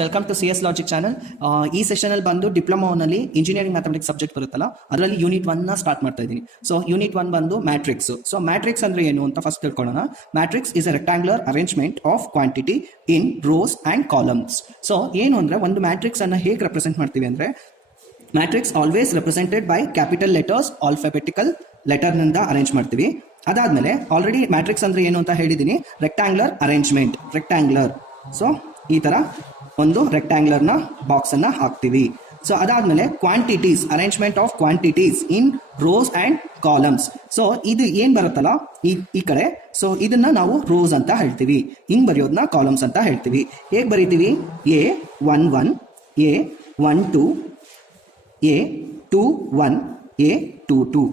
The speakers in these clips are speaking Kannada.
Welcome to CS logic channel. ಈ ಸೆಷನ್ ಅಲ್ಲಿ ಬಂದು ಡಿಪ್ಲೊಮಾನಲ್ಲಿ ಇಂಜಿನಿಯರಿಂಗ್ ಮ್ಯಾಥಮೆಟಿಕ್ಸ್ ಸಬ್ಜೆಕ್ಟ್ ಬರುತ್ತಲ್ಲ, ಅದರಲ್ಲಿ ಯೂನಿಟ್ 1 ನ ಸ್ಟಾರ್ಟ್ ಮಾಡ್ತಾ ಇದ್ದೀನಿ. ಸೊ ಯೂನಿಟ್ 1 ಬಂದು ಮ್ಯಾಟ್ರಿಕ್ಸ್. ಸೊ ಮ್ಯಾಟ್ರಿಕ್ಸ್ ಅಂದ್ರೆ ಏನು ಅಂತ ಫಸ್ಟ್ ತಿಳ್ಕೊಳ್ಳೋಣ. Matrix is a rectangular arrangement of quantity in rows and columns. So ಏನು ಅಂದ್ರೆ ಒಂದು ಮ್ಯಾಟ್ರಿಕ್ಸ್ ಅನ್ನ ಹೇಗೆ ರೆಪ್ರೆಸೆಂಟ್ ಮಾಡ್ತೀವಿ ಅಂದ್ರೆ, matrix always represented by capital letters, alphabetical letter ನಿಂದ ಅರೇಂಜ್ ಮಾಡ್ತೀವಿ. ಅದಾದ್ಮೇಲೆ ಆಲ್ರೆಡಿ ಮ್ಯಾಟ್ರಿಕ್ಸ್ ಅಂದ್ರೆ ಏನು ಅಂತ ಹೇಳಿದೀನಿ, ರೆಕ್ಟಾಂಗ್ಯುಲರ್ ಅರೇಂಜ್ಮೆಂಟ್, ರೆಕ್ಟಾಂಗ್ಯುಲರ್. ಸೊ ಈ ತರ ಒಂದು ರೆಕ್ಟಾಂಗ್ಯುಲರ್ ನ ಬಾಕ್ಸ್ ಅನ್ನ ಹಾಕ್ತಿವಿ. ಸೊ ಅದಾದ್ಮೇಲೆ quantities, arrangement of quantities in rows and columns. So ಇದು ಏನ್ ಬರುತ್ತಲ್ಲ ಈ ಕಡೆ, ಸೊ ಇದನ್ನ ನಾವು ರೋಸ್ ಅಂತ ಹೇಳ್ತೀವಿ, ಹಿಂಗ್ ಬರೆಯೋದನ್ನ ಕಾಲಮ್ಸ್ ಅಂತ ಹೇಳ್ತೀವಿ. ಹೇಗ್ ಬರೀತೀವಿ? A11, A12, A21, A22.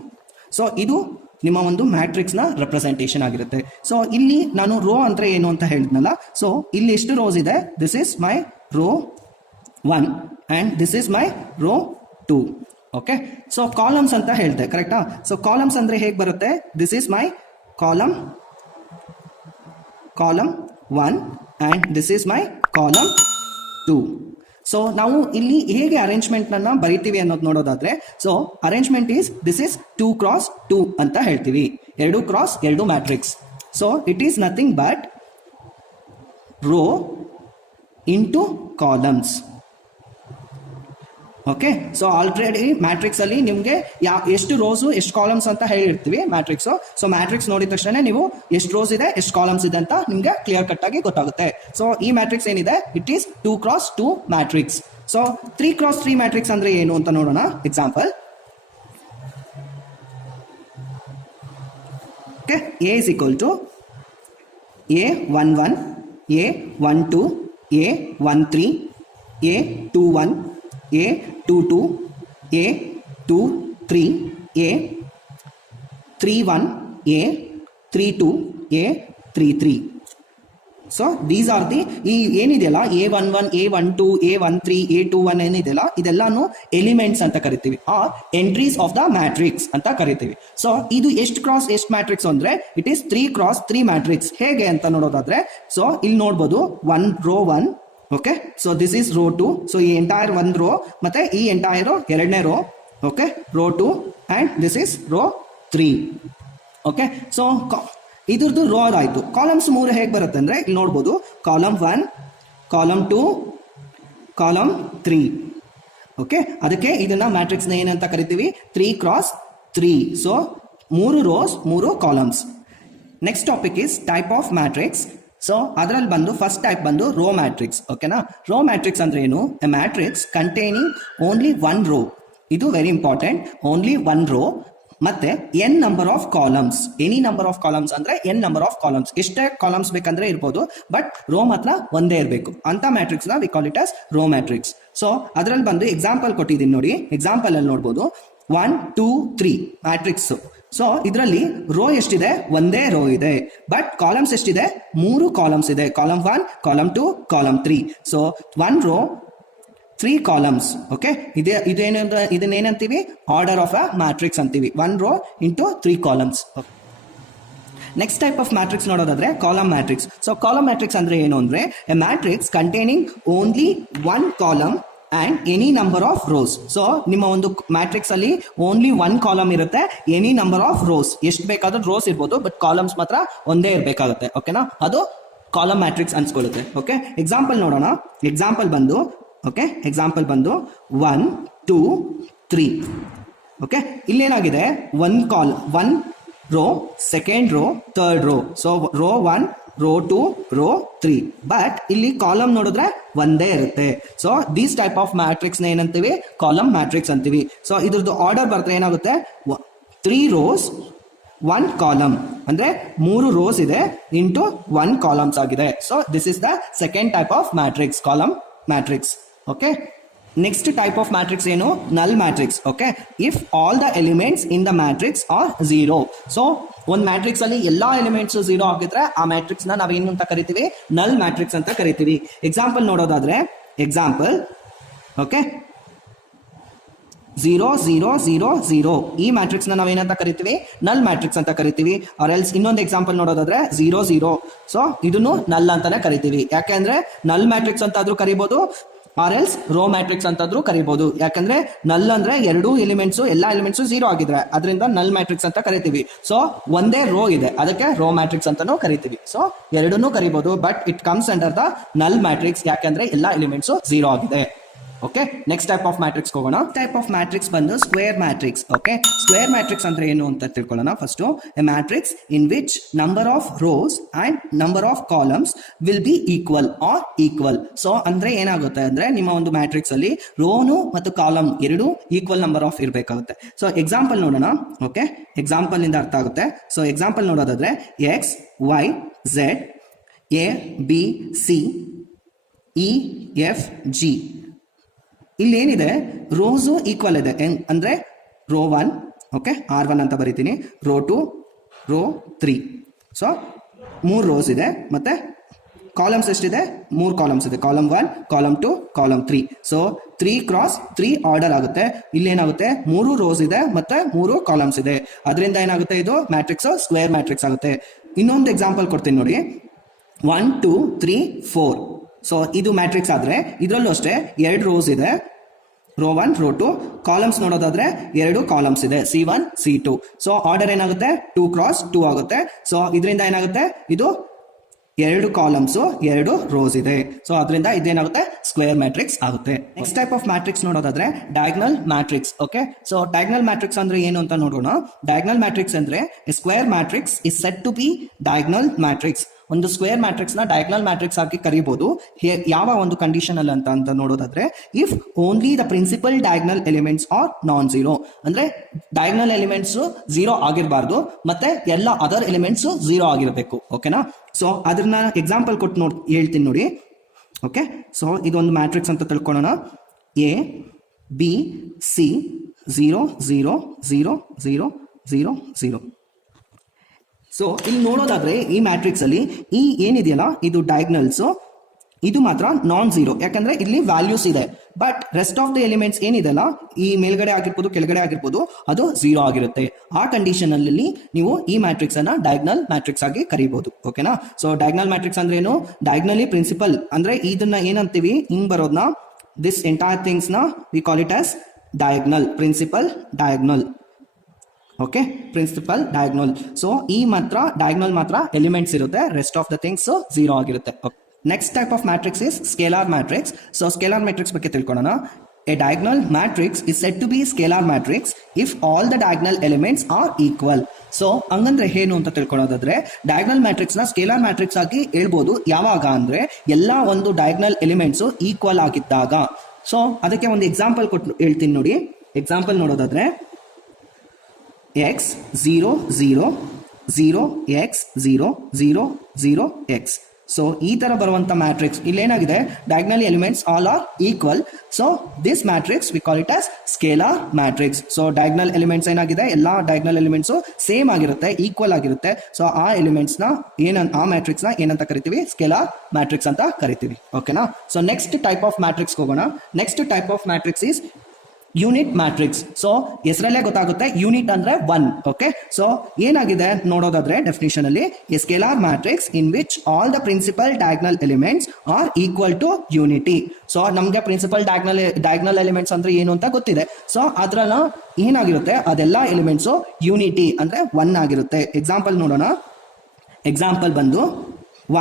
So ಇದು ನಿಮ್ಮ ಒಂದು ಮ್ಯಾಟ್ರಿಕ್ಸ್ ನ ರೆಪ್ರೆಸೆಂಟೇಷನ್ ಆಗಿರುತ್ತೆ. ಸೊ ಇಲ್ಲಿ ನಾನು ರೋ ಅಂದ್ರೆ ಏನು ಅಂತ ಹೇಳಿದ್ನಲ್ಲ, ಸೊ ಇಲ್ಲಿ ಎಷ್ಟು ರೋಸ್ ಇದೆ? This is my row 1 and this is my row 2. Okay, so columns ಅಂತ ಹೇಳಿದೆ, ಕರೆಕ್ಟಾ? ಸೊ ಕಾಲಮ್ಸ್ ಅಂದ್ರೆ ಹೇಗೆ ಬರುತ್ತೆ? This is my column 1 and this is my column 2. So ನಾವು ಇಲ್ಲಿ ಹೇಗೆ ಅರೇಂಜ್ಮೆಂಟ್ ಅನ್ನ ಬರಿತೀವಿ ಅನ್ನೋದು ನೋಡೋದಾದ್ರೆ, so arrangement is this is 2 x 2 ಅಂತ ಹೇಳ್ತೀವಿ, 2 x 2 matrix. So it is nothing but row into columns. Okay, so already matrix ಅಲ್ಲಿ ನಿಮ್ಗೆ ಎಷ್ಟು ರೋಸ್ ಎಷ್ಟು ಕಾಲಮ್ಸ್ ಅಂತ ಹೇಳಿರ್ತೀವಿ ಮ್ಯಾಟ್ರಿಕ್ಸ್. ಸೊ ಮ್ಯಾಟ್ರಿಕ್ಸ್ ನೋಡಿದ ತಕ್ಷಣ ನೀವು ಎಷ್ಟು ರೋಸ್ ಇದೆ ಎಷ್ಟು ಕಾಲಮ್ಸ್ ಇದೆ ಅಂತ ನಿಮ್ಗೆ ಕ್ಲಿಯರ್ ಕಟ್ ಆಗಿ ಗೊತ್ತಾಗುತ್ತೆ. ಸೊ ಈ ಮ್ಯಾಟ್ರಿಕ್ಸ್ ಏನಿದೆ, it is 2 x 2 matrix. So 3 x 3 matrix ಅಂದ್ರೆ ಏನು ಅಂತ ನೋಡೋಣ. Example, okay, A is equal to A11, A12, A13, A21, A22, A23, A31, A32, A33. So these are the, ಈ ಏನಿದೆಯಲ್ಲ A11, A12, A13, A21 ಏನಿದೆಯಲ್ಲ, ಇದೆಲ್ಲಾನು ಎಲಿಮೆಂಟ್ಸ್ ಅಂತ ಕರಿತೀವಿ, or entries of the matrix ಅಂತ ಕರಿತೀವಿ. ಸೊ ಇದು ಎಷ್ಟು ಕ್ರಾಸ್ ಎಷ್ಟು ಮ್ಯಾಟ್ರಿಕ್ಸ್ ಅಂದ್ರೆ, ಇಟ್ ಈಸ್ 3 x 3 ಮ್ಯಾಟ್ರಿಕ್ಸ್. ಹೇಗೆ ಅಂತ ನೋಡೋದಾದ್ರೆ, ಸೊ ಇಲ್ಲಿ ನೋಡ್ಬೋದು 1 row 1. Okay, so this is row 2. So ಈ ಎಂಟೈರ್ 1 ರೋ ಮತ್ತೆ ಈ ಎಂಟೈರ್ 2ನೇ row. Okay, row 2 and this is row 3. Okay, so ಇದ್ರದ್ದು ರೋ ಆಯ್ತು. ಕಾಲಮ್ಸ್ 3 ಹೇಗೆ ಬರುತ್ತೆ ಅಂದ್ರೆ, ಇಲ್ಲಿ ನೋಡ್ಬೋದು ಕಾಲಮ್ 1, ಕಾಲಮ್ 2, ಕಾಲಮ್ 3. ಓಕೆ, ಅದಕ್ಕೆ ಇದನ್ನ ಮ್ಯಾಟ್ರಿಕ್ಸ್ ನ ಏನಂತ ಕರಿತೀವಿ? 3 x 3. So 3 rows 3 columns. Next topic is type of matrix. So ಅದರಲ್ಲಿ ಬಂದು ಫಸ್ಟ್ ಟೈಪ್ ಬಂದು ರೋ ಮ್ಯಾಟ್ರಿಕ್ಸ್. ಓಕೆನಾ? ರೋ ಮ್ಯಾಟ್ರಿಕ್ಸ್ ಅಂದ್ರೆ ಏನು? A matrix containing only 1 row. ಇದು ವೆರಿ ಇಂಪಾರ್ಟೆಂಟ್, ಓನ್ಲಿ 1 ರೋ ಮತ್ತೆ n number of columns. Any number of columns ಅಂದ್ರೆ n ನಂಬರ್ ಆಫ್ ಕಾಲಮ್ಸ್, ಎಷ್ಟೇ ಕಾಲಮ್ಸ್ ಬೇಕಂದ್ರೆ ಇರ್ಬೋದು, ಬಟ್ ರೋ ಮಾತ್ರ ಒಂದೇ ಇರಬೇಕು ಅಂತ ಮ್ಯಾಟ್ರಿಕ್ಸ್ ನ we call it as row matrix. So ಅದರಲ್ಲಿ ಬಂದು ಎಕ್ಸಾಂಪಲ್ ಕೊಟ್ಟಿದ್ದೀನಿ ನೋಡಿ. ಎಕ್ಸಾಂಪಲ್ ಅಲ್ಲಿ ನೋಡ್ಬೋದು 1 2 3 ಮ್ಯಾಟ್ರಿಕ್ಸ್. ಸೊ ಇದರಲ್ಲಿ ರೋ ಎಷ್ಟಿದೆ? ಒಂದೇ ರೋ ಇದೆ, ಬಟ್ ಕಾಲಮ್ಸ್ ಎಷ್ಟಿದೆ? 3 ಕಾಲಮ್ಸ್ ಇದೆ. Column 1, column 2, column 3. So 1 row 3 columns. Okay, ಇದನ್ನೇನಂತೀವಿ? ಆರ್ಡರ್ ಆಫ್ ಅ ಮ್ಯಾಟ್ರಿಕ್ಸ್ ಅಂತೀವಿ. 1 row into 3 columns. Next type of matrix ನೋಡೋದಾದ್ರೆ ಕಾಲಮ್ ಮ್ಯಾಟ್ರಿಕ್ಸ್. ಸೊ ಕಾಲಮ್ ಮ್ಯಾಟ್ರಿಕ್ಸ್ ಅಂದ್ರೆ ಏನು ಅಂದ್ರೆ, a matrix containing only 1 column and any number of rows. So ನಿಮ್ಮ ಒಂದು ಮ್ಯಾಟ್ರಿಕ್ಸ್ ಅಲ್ಲಿ ಓನ್ಲಿ 1 ಕಾಲಮ್ ಇರುತ್ತೆ, ಎನಿ ನಂಬರ್ ಆಫ್ ರೋಸ್, ಎಷ್ಟು ಬೇಕಾದ್ರೂ ರೋಸ್ ಇರ್ಬೋದು, ಬಟ್ ಕಾಲಮ್ಸ್ ಮಾತ್ರ ಒಂದೇ ಇರಬೇಕಾಗುತ್ತೆ. ಓಕೆನಾ? ಅದು ಕಾಲಮ್ ಮ್ಯಾಟ್ರಿಕ್ಸ್ ಅನ್ಸ್ಕೊಳ್ಳುತ್ತೆ. ಓಕೆ, ಎಕ್ಸಾಂಪಲ್ ನೋಡೋಣ. ಎಕ್ಸಾಂಪಲ್ ಬಂದು 1 2 3. ಓಕೆ, ಇಲ್ಲೇನಾಗಿದೆ? 1 row, second row, third row. So row 1, row 2, row 3, but ಇಲ್ಲಿ ಕಾಲಮ್ ನೋಡಿದ್ರೆ ಒಂದೇ ಇರುತ್ತೆ. So these type of matrix ನ ಏನಂತೀವಿ? ಕಾಲಮ್ ಮ್ಯಾಟ್ರಿಕ್ಸ್ ಅಂತೀವಿ. ಸೊ ಇದ್ರದ್ದು ಆರ್ಡರ್ ಬರ್ತಾರೆ ಏನಾಗುತ್ತೆ? 3 ರೋಸ್ 1 ಕಾಲಮ್ ಅಂದ್ರೆ 3 ರೋಸ್ ಇದೆ ಇಂಟು 1 ಕಾಲಮ್ಸ್ ಆಗಿದೆ. So this is the second type of matrix, column matrix. Okay, next type of matrix ಏನು? Null matrix. Okay, if all the elements in the matrix are 0. So ಒಂದು ಮ್ಯಾಟ್ರಿಕ್ಸ್ ಅಲ್ಲಿ ಎಲ್ಲಾ ಎಲಿಮೆಂಟ್ಸ್ 0 ಆಗಿದ್ರೆ ಆ ಮ್ಯಾಟ್ರಿಕ್ಸ್ ನ ನಾವೇನು ಅಂತ ಕರಿತೀವಿ? ನಲ್ ಮ್ಯಾಟ್ರಿಕ್ಸ್ ಅಂತ ಕರಿತೀವಿ. ಎಕ್ಸಾಂಪಲ್ ನೋಡೋದಾದ್ರೆ, ಎಕ್ಸಾಂಪಲ್, ಓಕೆ, 0 0 0 0 ಈ ಮ್ಯಾಟ್ರಿಕ್ಸ್ ನಾವೇನಂತ ಕರಿತೀವಿ, ನಲ್ ಮ್ಯಾಟ್ರಿಕ್ಸ್ ಅಂತ ಕರಿತೀವಿ. ಆರ್ ಎಲ್ಸ್ ಇನ್ನೊಂದು ಎಕ್ಸಾಂಪಲ್ ನೋಡೋದಾದ್ರೆ 0 0. ಸೊ ಇದನ್ನು ನಲ್ ಅಂತಾನೆ ಕರಿತೀವಿ. ಯಾಕೆಂದ್ರೆ ನಲ್ ಮ್ಯಾಟ್ರಿಕ್ಸ್ ಅಂತಾದ್ರೂ ಕರಿಬಹುದು, ಆರ್ ಎಲ್ಸ್ ರೋ ಮ್ಯಾಟ್ರಿಕ್ಸ್ ಅಂತಾದ್ರೂ ಕರಿಬಹುದು. ಯಾಕಂದ್ರೆ ನಲ್ ಅಂದ್ರೆ ಎರಡೂ ಎಲಿಮೆಂಟ್ಸ್, ಎಲ್ಲಾ ಎಲಿಮೆಂಟ್ಸ್ 0 ಆಗಿದ್ರೆ ಅದರಿಂದ ನಲ್ ಮ್ಯಾಟ್ರಿಕ್ಸ್ ಅಂತ ಕರಿತೀವಿ. ಸೊ ಒಂದೇ ರೋ ಇದೆ, ಅದಕ್ಕೆ ರೋ ಮ್ಯಾಟ್ರಿಕ್ಸ್ ಅಂತಾನೂ ಕರಿತೀವಿ. ಸೊ ಎರಡನ್ನೂ ಕರಿಬಹುದು, but it comes under the null matrix, ಯಾಕಂದ್ರೆ ಎಲ್ಲಾ ಎಲಿಮೆಂಟ್ಸ್ 0 ಆಗಿದೆ. Okay, next type of matrix ಹೋಗೋಣ. ಟೈಪ್ ಆಫ್ ಮ್ಯಾಟ್ರಿಕ್ಸ್ ಬಂದು square matrix. Okay, square matrix ಅಂದ್ರೆ ಏನು ಅಂತ ತಿಳ್ಕೊಳ್ಳೋಣ. First, a matrix in which number of rows and number of columns will be equal are equal. So ಅಂದ್ರೆ ಏನಾಗುತ್ತೆ ಅಂದ್ರೆ ನಿಮ್ಮ ಒಂದು ಮ್ಯಾಟ್ರಿಕ್ಸ್ ಅಲ್ಲಿ ರೋನು ಮತ್ತು ಕಾಲಮ್ ಎರಡೂ ಈಕ್ವಲ್ ನಂಬರ್ ಆಫ್ ಇರಬೇಕಾಗುತ್ತೆ. ಸೊ ಎಕ್ಸಾಂಪಲ್ ನೋಡೋಣ. ಓಕೆ, ಎಕ್ಸಾಂಪಲ್ ಇಂದ ಅರ್ಥ ಆಗುತ್ತೆ. ಸೊ ಎಕ್ಸಾಂಪಲ್ ನೋಡೋದಾದ್ರೆ X Y Z A B C E F G. ಇಲ್ಲಿ ಏನಿದೆ, ರೋಸು ಈಕ್ವಲ್ ಇದೆ ಅಂದ್ರೆ ರೋ 1, ಓಕೆ, R1 ಅಂತ ಬರೀತೀನಿ, ರೋ 2, ರೋ 3. ಸೊ 3 ರೋಸ್ ಇದೆ, ಮತ್ತೆ ಕಾಲಮ್ಸ್ ಎಷ್ಟಿದೆ, 3 ಕಾಲಮ್ಸ್ ಇದೆ. Column 1, column 2, column 3. So 3 cross 3 order ಆಗುತ್ತೆ. ಇಲ್ಲಿ ಏನಾಗುತ್ತೆ, 3 ರೋಸ್ ಇದೆ ಮತ್ತೆ 3 ಕಾಲಮ್ಸ್ ಇದೆ. ಅದರಿಂದ ಏನಾಗುತ್ತೆ, ಇದು ಮ್ಯಾಟ್ರಿಕ್ಸ್ ಸ್ಕ್ವೇರ್ ಮ್ಯಾಟ್ರಿಕ್ಸ್ ಆಗುತ್ತೆ. ಇನ್ನೊಂದು ಎಕ್ಸಾಂಪಲ್ ಕೊಡ್ತೀನಿ ನೋಡಿ. 1 2 3 4. ಸೊ ಇದು ಮ್ಯಾಟ್ರಿಕ್ಸ್ ಆದ್ರೆ ಇದರಲ್ಲೂ ಅಷ್ಟೇ 2 ರೋಸ್ ಇದೆ, ರೋ 1 ರೋ 2. ಕಾಲಮ್ಸ್ ನೋಡೋದಾದ್ರೆ 2 ಕಾಲಮ್ಸ್ ಇದೆ, C1 C2. ಸೊ ಆರ್ಡರ್ ಏನಾಗುತ್ತೆ, 2 ಕ್ರಾಸ್ 2 ಆಗುತ್ತೆ. ಸೊ ಇದರಿಂದ ಏನಾಗುತ್ತೆ, ಇದು 2 ಕಾಲಮ್ಸ್ 2 ರೋಸ್ ಇದೆ. ಸೊ ಅದರಿಂದ ಇದೇನಾಗುತ್ತೆ, ಸ್ಕ್ವೇರ್ ಮ್ಯಾಟ್ರಿಕ್ಸ್ ಆಗುತ್ತೆ. ನೆಕ್ಸ್ಟ್ ಟೈಪ್ ಆಫ್ ಮ್ಯಾಟ್ರಿಕ್ಸ್ ನೋಡೋದಾದ್ರೆ diagonal matrix. Okay, so diagonal matrix ಅಂದ್ರೆ ಏನು ಅಂತ ನೋಡೋಣ. ಡಯಾಗ್ನಲ್ ಮ್ಯಾಟ್ರಿಕ್ಸ್ ಅಂದ್ರೆ square matrix is said to be diagonal matrix. ಒಂದು ಸ್ಕ್ವೇರ್ ಮ್ಯಾಟ್ರಿಕ್ಸ್ ನ ಡಯಾಗ್ನಲ್ ಮ್ಯಾಟ್ರಿಕ್ಸ್ ಆಗಿ ಕರಿಬಹುದು. ಯಾವ ಒಂದು ಕಂಡೀಷನ್ ಅಲ್ಲಿ ಅಂತ ನೋಡೋದಾದ್ರೆ, if only the principal diagonal elements are non zero. ಅಂದ್ರೆ ಡಯಾಗ್ನಲ್ ಎಲಿಮೆಂಟ್ಸ್ 0 ಆಗಿರಬಾರ್ದು, ಮತ್ತೆ ಎಲ್ಲ ಅದರ್ ಎಲಿಮೆಂಟ್ಸ್ 0 ಆಗಿರಬೇಕು. ಓಕೆನಾ? ಸೊ ಅದನ್ನ ಎಕ್ಸಾಂಪಲ್ ಕೊಟ್ಟು ಹೇಳ್ತೀನಿ ನೋಡಿ. ಓಕೆ, ಸೊ ಇದೊಂದು ಮ್ಯಾಟ್ರಿಕ್ಸ್ ಅಂತ ತಿಳ್ಕೊಳ್ಳೋಣ. A B C 0 0 0 0 0 0. ಸೊ ಇಲ್ಲಿ ನೋಡೋದಾದ್ರೆ ಈ ಮ್ಯಾಟ್ರಿಕ್ಸ್ ಅಲ್ಲಿ ಈ ಏನಿದೆಯಲ್ಲ ಇದು ಡಯಾಗ್ನಲ್ಸ್, ಇದು ಮಾತ್ರ ನಾನ್ ಝೀರೋ, ಯಾಕಂದ್ರೆ ಇಲ್ಲಿ ವ್ಯಾಲ್ಯೂಸ್ ಇದೆ. But rest of the elements ಏನಿದೆಲ್ಲ, ಈ ಮೇಲ್ಗಡೆ ಆಗಿರ್ಬೋದು ಕೆಳಗಡೆ ಆಗಿರ್ಬೋದು, ಅದು 0 ಆಗಿರುತ್ತೆ. ಆ ಕಂಡೀಷನ್ ಅಲ್ಲಿ ನೀವು ಈ ಮ್ಯಾಟ್ರಿಕ್ಸ್ ಅನ್ನ ಡಯಾಗ್ನಲ್ ಮ್ಯಾಟ್ರಿಕ್ಸ್ ಆಗಿ ಕರಿಬಹುದು. ಓಕೆನಾ? ಸೊ ಡಯಾಗ್ನಲ್ ಮ್ಯಾಟ್ರಿಕ್ಸ್ ಅಂದ್ರೆ ಏನು, ಡಯಾಗ್ನಲಿ ಪ್ರಿನ್ಸಿಪಲ್ ಅಂದ್ರೆ ಇದನ್ನ ಏನಂತೀವಿ, ಹಿಂಗ್ ಬರೋದ್ನ, ದಿಸ್ ಎಂಟೈರ್ ಥಿಂಗ್ಸ್ ನ we call it as diagonal, principal diagonal. Okay, principal diagonal. So ಈ ಮಾತ್ರ ಡಯಾಗ್ನಲ್ ಮಾತ್ರ ಎಲಿಮೆಂಟ್ಸ್ ಇರುತ್ತೆ, ರೆಸ್ಟ್ ಆಫ್ ದ ಥಿಂಗ್ಸ್ 0 ಆಗಿರುತ್ತೆ. Next type of matrix is scalar matrix. So scalar matrix ಬಗ್ಗೆ ತಿಳ್ಕೊಳ್ಳೋಣ. A diagonal matrix is said to be scalar matrix if all the diagonal elements are equal. So ಹಂಗಂದ್ರೆ ಏನು ಅಂತ ತಿಳ್ಕೊಳ್ಳೋದಾದ್ರೆ, ಡಯಾಗ್ನಲ್ ಮ್ಯಾಟ್ರಿಕ್ಸ್ ನ ಸ್ಕೇಲಾರ್ ಮ್ಯಾಟ್ರಿಕ್ಸ್ ಆಗಿ ಹೇಳ್ಬೋದು. ಯಾವಾಗ ಅಂದ್ರೆ ಎಲ್ಲಾ ಒಂದು ಡಯಾಗ್ನಲ್ ಎಲಿಮೆಂಟ್ಸ್ ಈಕ್ವಲ್ ಆಗಿದ್ದಾಗ. ಸೊ ಅದಕ್ಕೆ ಒಂದು ಎಕ್ಸಾಂಪಲ್ ಕೊಟ್ಟು ಹೇಳ್ತೀನಿ ನೋಡಿ. ಎಕ್ಸಾಂಪಲ್ ನೋಡೋದಾದ್ರೆ x 0 0 0 x 0 0 0 x. ಸೊ ಈ ತರ ಬರುವಂತ ಮ್ಯಾಟ್ರಿಕ್ಸ್ ಇಲ್ಲಿ ಏನಾಗಿದೆ, diagonal elements all are equal. So this matrix we call it as scalar matrix. So diagonal elements ಏನಾಗಿದೆ, ಎಲ್ಲಾ ಡಯಾಗ್ನಲ್ ಎಲಿಮೆಂಟ್ಸ್ ಸೇಮ್ ಆಗಿರುತ್ತೆ, ಈಕ್ವಲ್ ಆಗಿರುತ್ತೆ. ಸೊ ಆ ಎಲಿಮೆಂಟ್ಸ್ ನ ಆ ಮ್ಯಾಟ್ರಿಕ್ಸ್ ನ ಏನಂತ ಕರಿತೀವಿ, ಸ್ಕೇಲಾರ್ ಮ್ಯಾಟ್ರಿಕ್ಸ್ ಅಂತ ಕರಿತೀವಿ. ಓಕೆನಾ? So next type of matrix ಹೋಗೋಣ. Next type of matrix is unit matrix. So ಹೆಸರಲ್ಲೇ ಗೊತ್ತಾಗುತ್ತೆ, ಯೂನಿಟ್ ಅಂದ್ರೆ 1. ಓಕೆ, ಸೊ ಏನಾಗಿದೆ ನೋಡೋದಾದ್ರೆ ಡೆಫಿನಿಷನ್ ಅಲ್ಲಿ, a scalar matrix in which all the principal diagonal elements are equal to unity. So ನಮ್ಗೆ ಪ್ರಿನ್ಸಿಪಲ್ ಡಯಾಗ್ನಲ್ ಎಲಿಮೆಂಟ್ಸ್ ಅಂದ್ರೆ ಏನು ಅಂತ ಗೊತ್ತಿದೆ. ಸೊ ಅದ್ರಲ್ಲ ಏನಾಗಿರುತ್ತೆ, ಅದೆಲ್ಲ ಎಲಿಮೆಂಟ್ಸ್ ಯೂನಿಟಿ ಅಂದ್ರೆ 1 ಆಗಿರುತ್ತೆ. ಎಕ್ಸಾಂಪಲ್ ನೋಡೋಣ. ಎಕ್ಸಾಂಪಲ್ ಬಂದು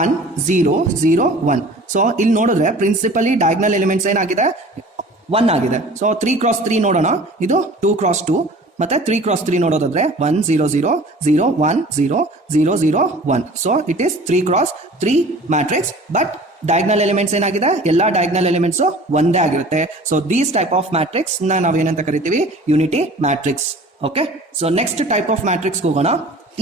1 0 0 1. ಸೊ ಇಲ್ಲಿ ನೋಡಿದ್ರೆ ಪ್ರಿನ್ಸಿಪಲಿ ಡಯಾಗ್ನಲ್ ಎಲಿಮೆಂಟ್ಸ್ ಏನಾಗಿದೆ, 1 ಆಗಿದೆ. ಸೊ 3 ಕ್ರಾಸ್ 3 ನೋಡೋಣ, ಇದು 2 ಕ್ರಾಸ್ 2. ಮತ್ತೆ 3 ಕ್ರಾಸ್ 3 ನೋಡೋದಾದ್ರೆ 1 0 0 0 1 0 0 0 1. So it is 3 cross 3 matrix. But diagonal elements ಏನಾಗಿದೆ, ಎಲ್ಲಾ ಡಯಾಗ್ನಲ್ ಎಲಿಮೆಂಟ್ಸ್ ಒಂದೇ ಆಗಿರುತ್ತೆ. So these type of matrix ನ ನಾವೇನಂತ ಕರಿತೀವಿ, unity matrix. Okay, so next type of matrix ಹೋಗೋಣ.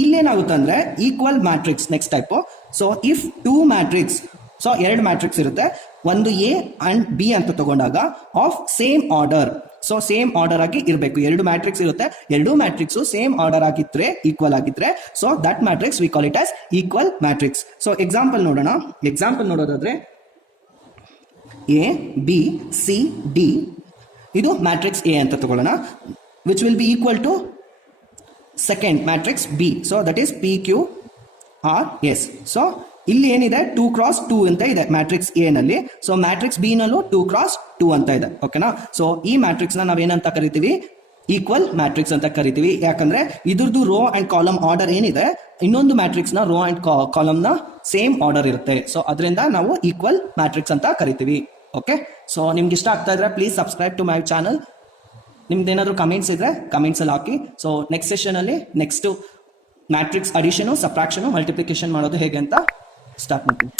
ಇಲ್ಲೇನಾಗುತ್ತೆ ಅಂದ್ರೆ equal matrix next type. So if 2 matrix, so 2 matrix ಇರುತ್ತೆ, ಒಂದು ಎ ಅಂಡ್ ಬಿ ಅಂತ ತಗೊಂಡಾಗ of same order. So same order ಆಗಿ ಇರಬೇಕು. 2 ಮ್ಯಾಟ್ರಿಕ್ಸ್ ಇರುತ್ತೆ, 2 ಮ್ಯಾಟ್ರಿಕ್ಸ್ ಸೇಮ್ ಆರ್ಡರ್ ಆಗಿದ್ರೆ, ಈಕ್ವಲ್ ಆಗಿದ್ರೆ, so that matrix we call it as equal matrix. So example ನೋಡೋಣ. ಎಕ್ಸಾಂಪಲ್ ನೋಡೋದಾದ್ರೆ ಎ ಬಿ ಸಿ ಡಿ ಇದು ಮ್ಯಾಟ್ರಿಕ್ಸ್ ಎ ಅಂತ ತಗೊಳ್ಳೋಣ, which will be equal to second matrix B. So that is P Q R S. So ಇಲ್ಲಿ ಏನಿದೆ 2 x 2 ಅಂತ ಇದೆ ಮ್ಯಾಟ್ರಿಕ್ಸ್ ಎ ನಲ್ಲಿ. ಸೊ ಮ್ಯಾಟ್ರಿಕ್ಸ್ ಬಿ ನಲ್ಲೂ 2 x 2 ಅಂತ ಇದೆ. ಓಕೆನಾ? ಸೊ ಈ ಮ್ಯಾಟ್ರಿಕ್ಸ್ ನ ನಾವೇನಂತ ಕರಿತೀವಿ? ಈಕ್ವಲ್ ಮ್ಯಾಟ್ರಿಕ್ಸ್ ಅಂತ ಕರಿತೀವಿ. ಯಾಕಂದ್ರೆ ಇದ್ರದ್ದು ರೋ ಅಂಡ್ ಕಾಲಮ್ ಆರ್ಡರ್ ಏನಿದೆ, ಇನ್ನೊಂದು ಮ್ಯಾಟ್ರಿಕ್ಸ್ ನ ರೋ ಅಂಡ್ ಕಾಲಮ್ ನ ಸೇಮ್ ಆರ್ಡರ್ ಇರುತ್ತೆ. ಸೊ ಅದರಿಂದ ನಾವು ಈಕ್ವಲ್ ಮ್ಯಾಟ್ರಿಕ್ಸ್ ಅಂತ ಕರಿತೀವಿ. ಓಕೆ, ಸೊ ನಿಮ್ಗೆ ಇಷ್ಟ ಆಗ್ತಾ ಇದ್ರೆ please subscribe to my channel. ನಿಮ್ದು ಏನಾದರೂ ಕಮೆಂಟ್ಸ್ ಇದ್ರೆ ಕಮೆಂಟ್ಸ್ ಅಲ್ಲಿ ಹಾಕಿ. ಸೊ ನೆಕ್ಸ್ಟ್ ಸೆಷನ್ ಅಲ್ಲಿ next matrix addition, subtraction, multiplication ಮಾಡೋದು ಹೇಗೆ ಅಂತ ಸ್ಟಾರ್ಟ್ ಮಾಡ್ತೀನಿ.